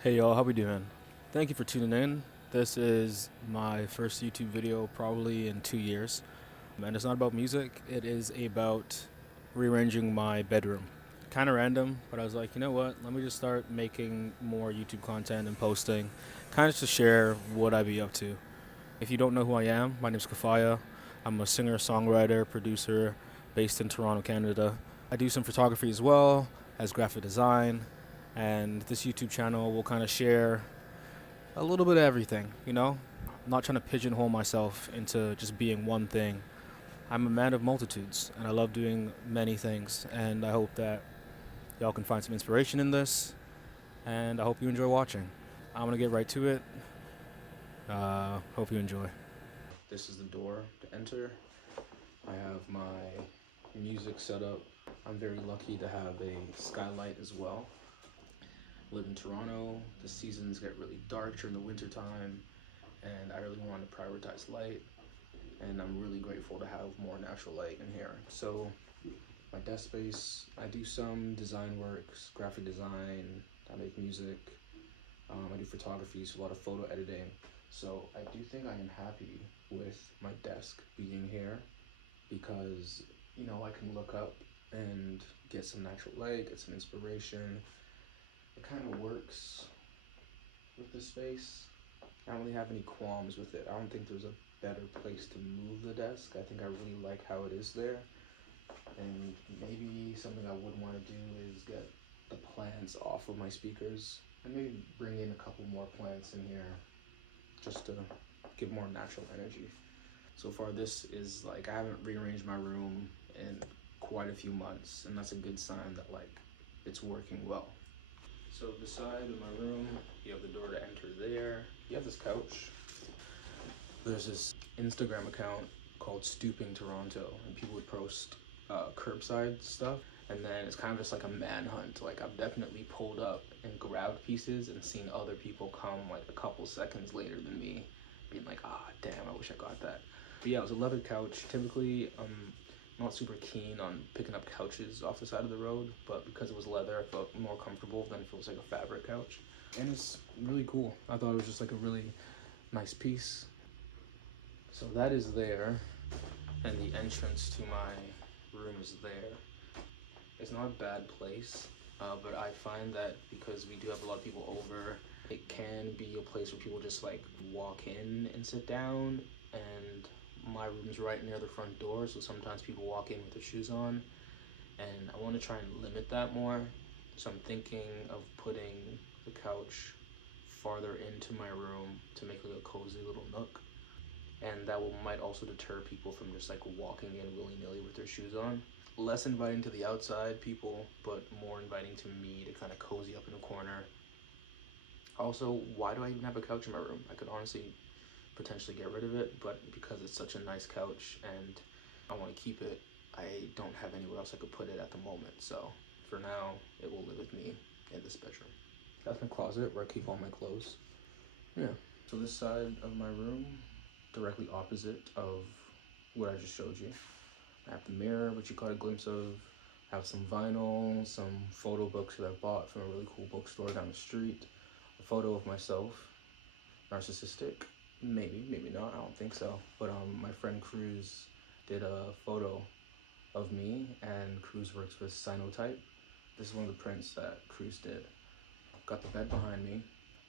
Hey y'all, how we doing? Thank you for tuning in. This is my first YouTube video probably in 2 years. And it's not about music, it is about rearranging my bedroom. Kind of random, but I was like, you know what? Let me just start making more YouTube content and posting, kind of to share what I be up to. If you don't know who I am, my name is Kafaya. I'm a singer, songwriter, producer based in Toronto, Canada. I do some photography as well as graphic design, and this YouTube channel will kind of share a little bit of everything, you know? I'm not trying to pigeonhole myself into just being one thing. I'm a man of multitudes, and I love doing many things, and I hope that y'all can find some inspiration in this, and I hope you enjoy watching. I'm gonna get right to it. Hope you enjoy. This is the door to enter. I have my music set up. I'm very lucky to have a skylight as well. Live in Toronto. The seasons get really dark during the winter time, and I really want to prioritize light. And I'm really grateful to have more natural light in here. So my desk space, I do some design works, graphic design. I make music. I do photography, so a lot of photo editing. So I do think I am happy with my desk being here because I can look up and get some natural light, get some inspiration. It kind of works with the space. I don't really have any qualms with it. I don't think there's a better place to move the desk. I think I really like how it is there. And maybe something I would want to do is get the plants off of my speakers and maybe bring in a couple more plants in here just to give more natural energy. So far, this is like I haven't rearranged my room in quite a few months, and that's a good sign that it's working well. So the side of my room, you have the door to enter there. You have this couch. There's this Instagram account called Stooping Toronto, and people would post curbside stuff. And then it's kind of just like a manhunt. Like I've definitely pulled up and grabbed pieces and seen other people come like a couple seconds later than me, being like, ah, damn, I wish I got that. But yeah, it was a leather couch. Typically, I'm not super keen on picking up couches off the side of the road, but because it was leather, I felt more comfortable than if it was like a fabric couch. And it's really cool. I thought it was just like a really nice piece. So that is there, and the entrance to my room is there. It's not a bad place, but I find that because we do have a lot of people over, it can be a place where people just like walk in and sit down, and my room's right near the front door, so sometimes people walk in with their shoes on, and I want to try and limit that more. So I'm thinking of putting the couch farther into my room to make like a cozy little nook, and that might also deter people from just like walking in willy-nilly with their shoes on. Less inviting to the outside people, but more inviting to me to kind of cozy up in a corner. Also, why do I even have a couch in my room? I could honestly potentially get rid of it, but because it's such a nice couch and I want to keep it, I don't have anywhere else I could put it at the moment. So for now, it will live with me in this bedroom. That's my closet where I keep all my clothes. Yeah. So this side of my room, directly opposite of what I just showed you. I have the mirror, which you caught a glimpse of. I have some vinyl, some photo books that I bought from a really cool bookstore down the street. A photo of myself, narcissistic, maybe not. I don't think so. But my friend Cruz did a photo of me, and Cruz works with Cyanotype. This is one of the prints that Cruz did. Got the bed behind me,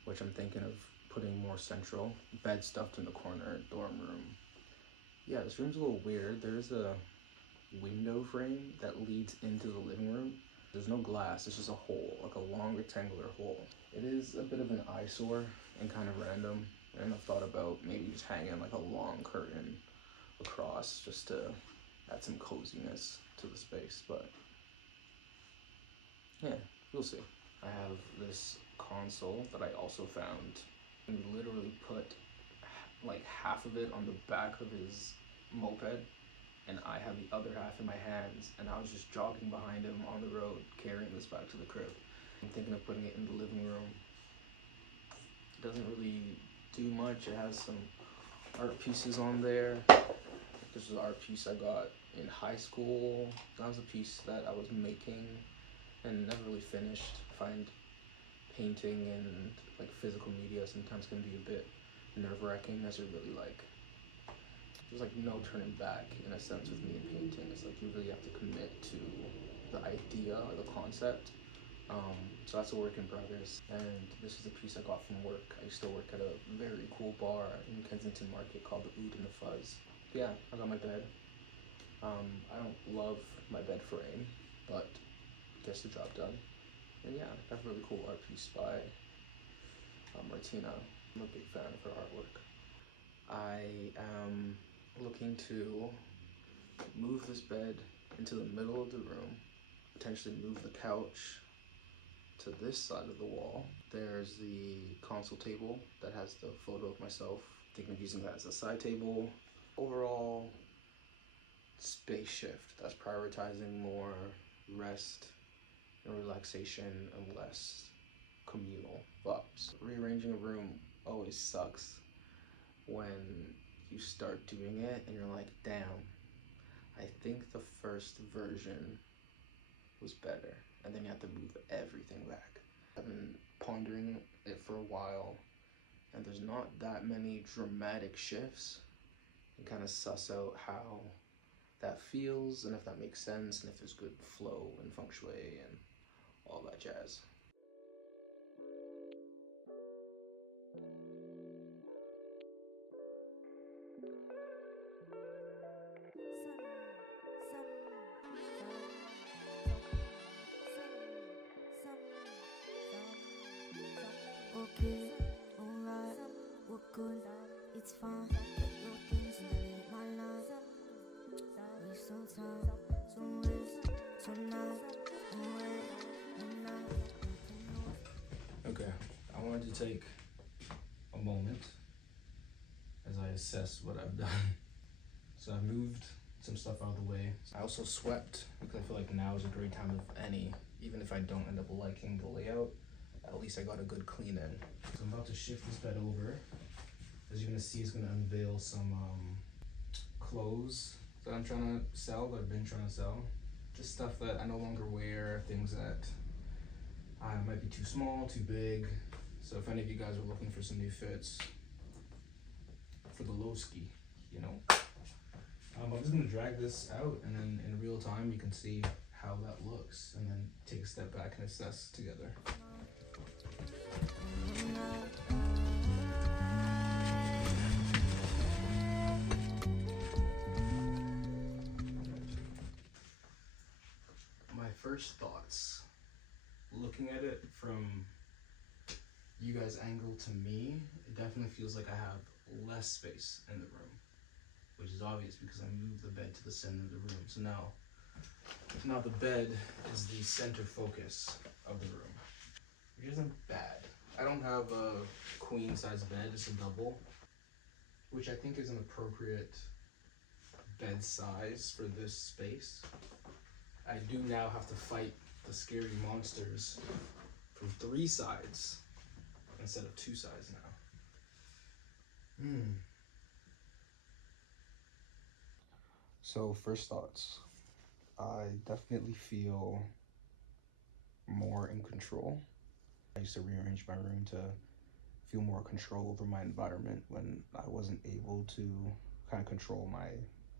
which I'm thinking of putting more central. Bed stuffed in the corner, dorm room. Yeah, this room's a little weird. There's a window frame that leads into the living room. There's no glass, it's just a hole, like a long rectangular hole. It is a bit of an eyesore and kind of random, and I've thought about maybe just hanging like a long curtain across just to add some coziness to the space, but yeah, we'll see. I have this console that I also found, and we literally put like half of it on the back of his moped, and I have the other half in my hands, and I was just jogging behind him on the road carrying this back to the crib. I'm thinking of putting it in the living room. It doesn't really do much. It has some art pieces on there. This is an art piece I got in high school. That was a piece that I was making and never really finished. I find painting and like physical media sometimes can be a bit nerve-wracking, as you're really like, there's like no turning back in a sense with me in painting. It's like you really have to commit to the idea or the concept. So that's a work in progress. And this is a piece I got from work. I used to work at a very cool bar in Kensington Market called the Oud and the Fuzz. Yeah, I got my bed. I don't love my bed frame, but gets the job done. And yeah, that's a really cool art piece by Martina. I'm a big fan of her artwork. I am looking to move this bed into the middle of the room, potentially move the couch to this side of the wall. There's the console table that has the photo of myself. Thinking of using that as a side table. Overall space shift that's prioritizing more rest and relaxation and less communal vibes. Rearranging a room always sucks when you start doing it and you're like, damn, I think the first version was better, and then you have to move everything back. I've been pondering it for a while, and there's not that many dramatic shifts, and kind of suss out how that feels and if that makes sense and if there's good flow and feng shui and all that jazz. Okay, alright, we're good, it's fine. But no things in my life. Waste some time, some waste, tonight, Okay, I wanted to take a moment as I assess what I've done. So I moved some stuff out of the way. I also swept because I feel like now is a great time of any, even if I don't end up liking the layout, at least I got a good clean in. So I'm about to shift this bed over. As you're gonna see, it's gonna unveil some clothes that I'm trying to sell, that I've been trying to sell. Just stuff that I no longer wear, things that might be too small, too big. So if any of you guys are looking for some new fits for the low ski, you know. I'm just gonna drag this out, and then in real time you can see how that looks, and then take a step back and assess together. My first thoughts, looking at it from you guys' angle to me, it definitely feels like I have less space in the room, which is obvious because I moved the bed to the center of the room. So now the bed is the center focus of the room, which isn't bad. I don't have a queen size bed, it's a double, which I think is an appropriate bed size for this space. I do now have to fight the scary monsters from 3 sides instead of 2 sides now. So first thoughts, I definitely feel more in control. I used to rearrange my room to feel more control over my environment when I wasn't able to kind of control my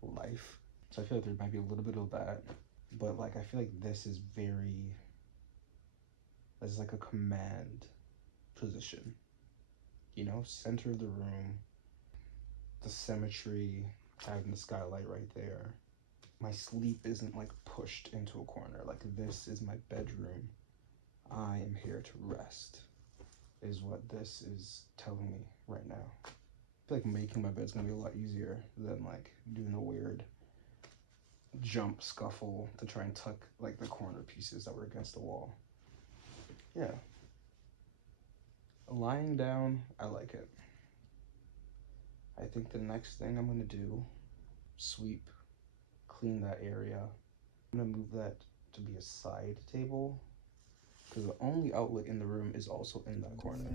life. So I feel like there might be a little bit of that, but like I feel like this is like a command position, you know, center of the room, the symmetry, having the skylight right there. My sleep isn't like pushed into a corner. Like this is my bedroom. I am here to rest, is what this is telling me right now. I feel like making my bed's gonna be a lot easier than like doing a weird jump scuffle to try and tuck like the corner pieces that were against the wall. Yeah. Lying down, I like it. I think the next thing I'm gonna do, sweep, clean that area. I'm gonna move that to be a side table because the only outlet in the room is also in that corner.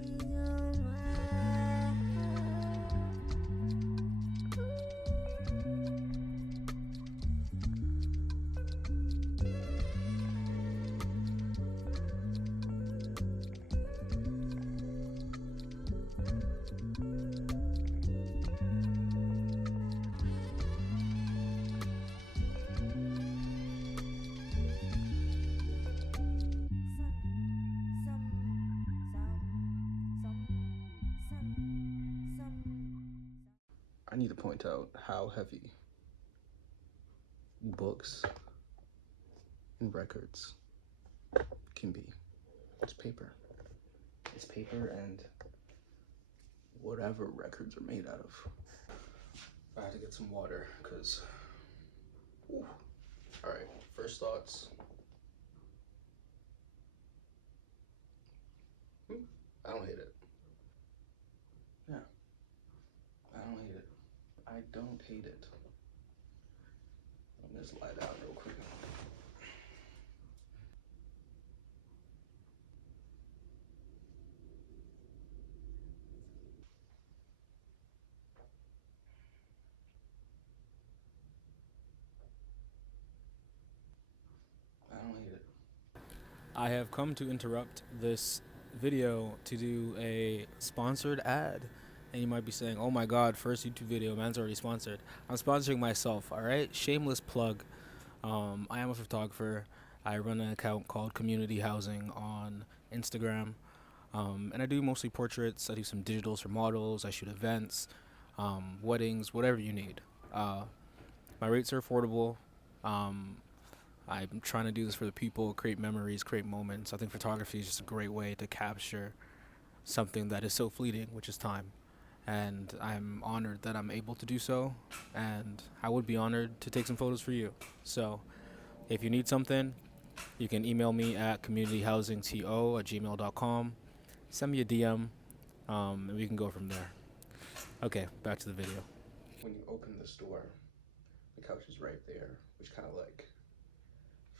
to point out how heavy books and records can be. It's paper. It's paper and whatever records are made out of. I had to get some water because, all right, first thoughts. I don't hate it. Yeah, I don't hate it. I don't hate it. Let me just lie down real quick. I don't hate it. I have come to interrupt this video to do a sponsored ad. And you might be saying, oh my god, first YouTube video, man's already sponsored. I'm sponsoring myself, alright? Shameless plug. I am a photographer. I run an account called Community Housing on Instagram. And I do mostly portraits. I do some digitals for models. I shoot events, weddings, whatever you need. My rates are affordable. I'm trying to do this for the people, create memories, create moments. I think photography is just a great way to capture something that is so fleeting, which is time. And I'm honored that I'm able to do so. And I would be honored to take some photos for you. So if you need something, you can email me at communityhousingto@gmail.com. Send me a DM, and we can go from there. Okay, back to the video. When you open this door, the couch is right there, which kind of like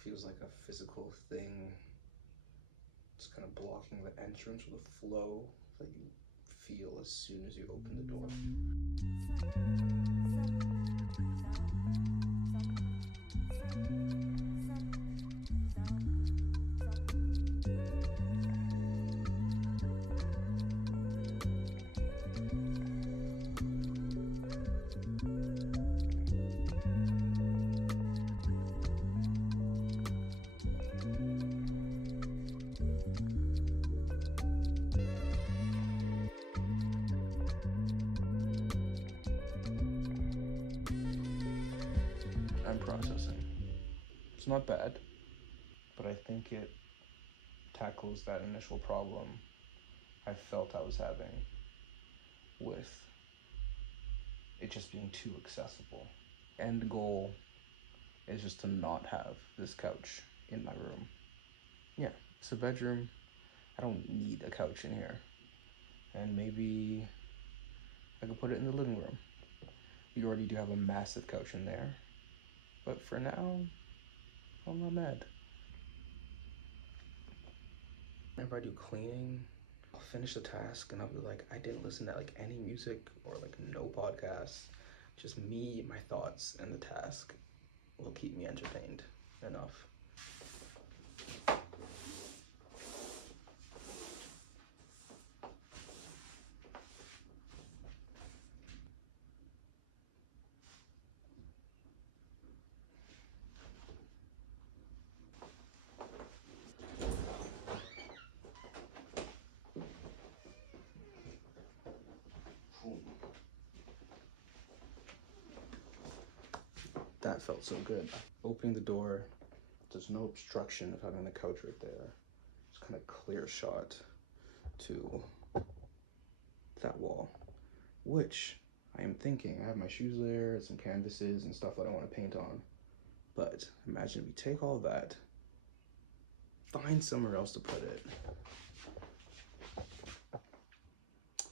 feels like a physical thing. It's kind of blocking the entrance or the flow that you feel as soon as you open the door. I'm processing. It's not bad, but I think it tackles that initial problem I felt I was having with it just being too accessible. End goal is just to not have this couch in my room. Yeah, it's a bedroom. I don't need a couch in here. And maybe I could put it in the living room. You already do have a massive couch in there. But for now, I'm not mad. Whenever I do cleaning, I'll finish the task and I'll be like, I didn't listen to like any music or like no podcasts. Just me, my thoughts, and the task will keep me entertained enough. That felt so good. Opening the door, there's no obstruction of having the couch right there. Just kind of clear shot to that wall, which I am thinking, I have my shoes there, some canvases and stuff that I want to paint on. But imagine we take all that, find somewhere else to put it.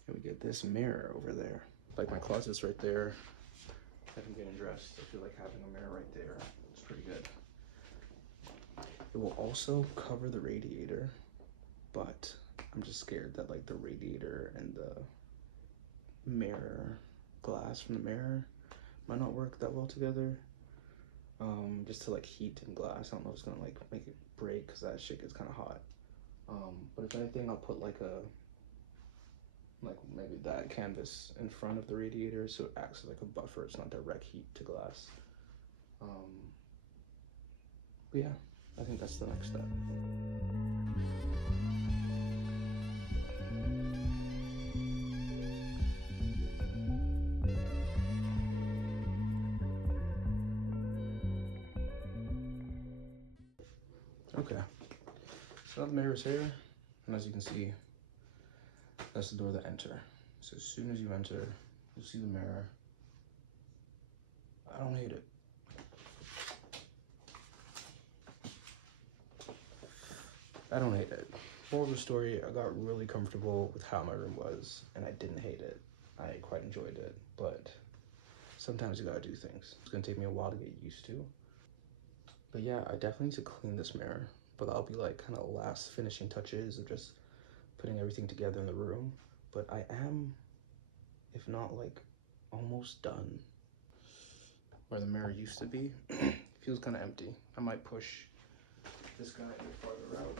And we get this mirror over there. Like my closet's right there. If I'm getting dressed, I feel like having a mirror right there. It's pretty good. It will also cover the radiator, but I'm just scared that like the radiator and the mirror glass from the mirror might not work that well together. Just to like heat and glass. I don't know if it's gonna like make it break because that shit gets kind of hot. But if anything, I'll put like maybe that canvas in front of the radiator so it acts as like a buffer. It's not direct heat to glass. But yeah, I think that's the next step. Okay, so the mirror's here, and as you can see, that's the door to enter. So as soon as you enter, you'll see the mirror. I don't hate it. I don't hate it. Moral of the story, I got really comfortable with how my room was, and I didn't hate it. I quite enjoyed it, but sometimes you gotta do things. It's gonna take me a while to get used to. But yeah, I definitely need to clean this mirror, but that'll be like kind of last finishing touches of just putting everything together in the room. But I am, if not like, almost done. Where the mirror used to be, feels kind of empty. I might push this guy a bit farther out.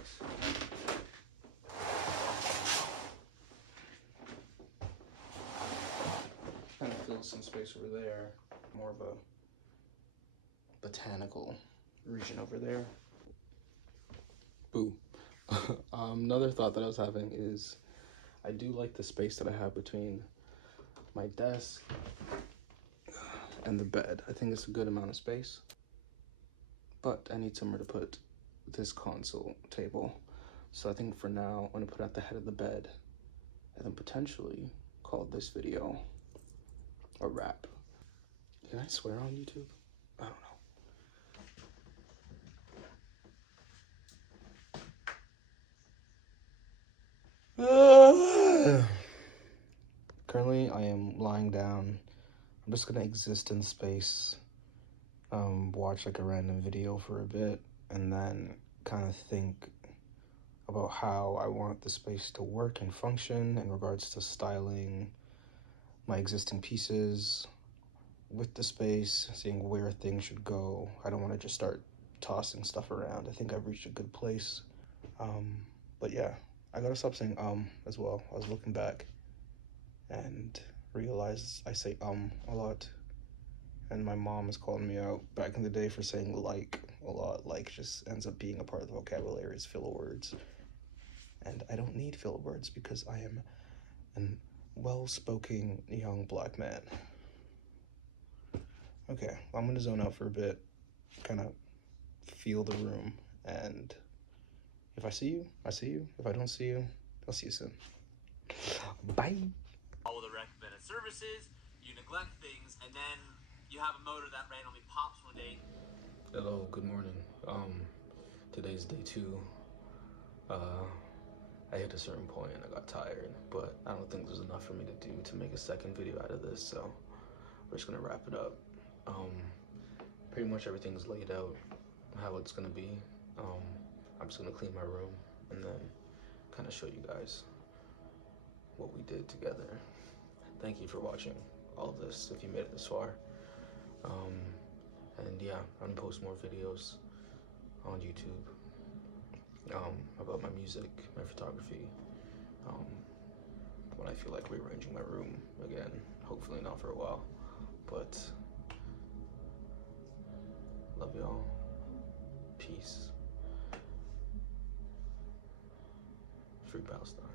Kind of fill some space over there. More of a botanical region over there. Boo. Another thought that I was having is I do like the space that I have between my desk and the bed. I think it's a good amount of space, but I need somewhere to put this console table. So I think for now, I'm gonna put it at the head of the bed and then potentially call this video a wrap. Can I swear on YouTube? I don't know. Currently, I am lying down. I'm just gonna exist in space, watch like a random video for a bit, and then kind of think about how I want the space to work and function in regards to styling my existing pieces with the space, seeing where things should go. I don't want to just start tossing stuff around. I think I've reached a good place. But yeah, I gotta stop saying as well. I was looking back and realized I say a lot. And my mom has called me out back in the day for saying like a lot. Like just ends up being a part of the vocabulary as filler words. And I don't need filler words because I am an well-spoken young black man. Okay, well, I'm gonna zone out for a bit, kind of feel the room, and if I see you, I see you. If I don't see you, I'll see you soon. Bye. All the recommended services, you neglect things, and then you have a motor that randomly pops one day. Hello, good morning. Today's day 2. I hit a certain point and I got tired, but I don't think there's enough for me to do to make a second video out of this, so we're just gonna wrap it up. Pretty much everything's laid out how it's gonna be. I'm just gonna clean my room and then kind of show you guys what we did together. Thank you for watching all of this if you made it this far. And yeah, I'm gonna post more videos on YouTube about my music, my photography, when I feel like rearranging my room again. Hopefully not for a while, but love y'all. Peace. Free Palestine.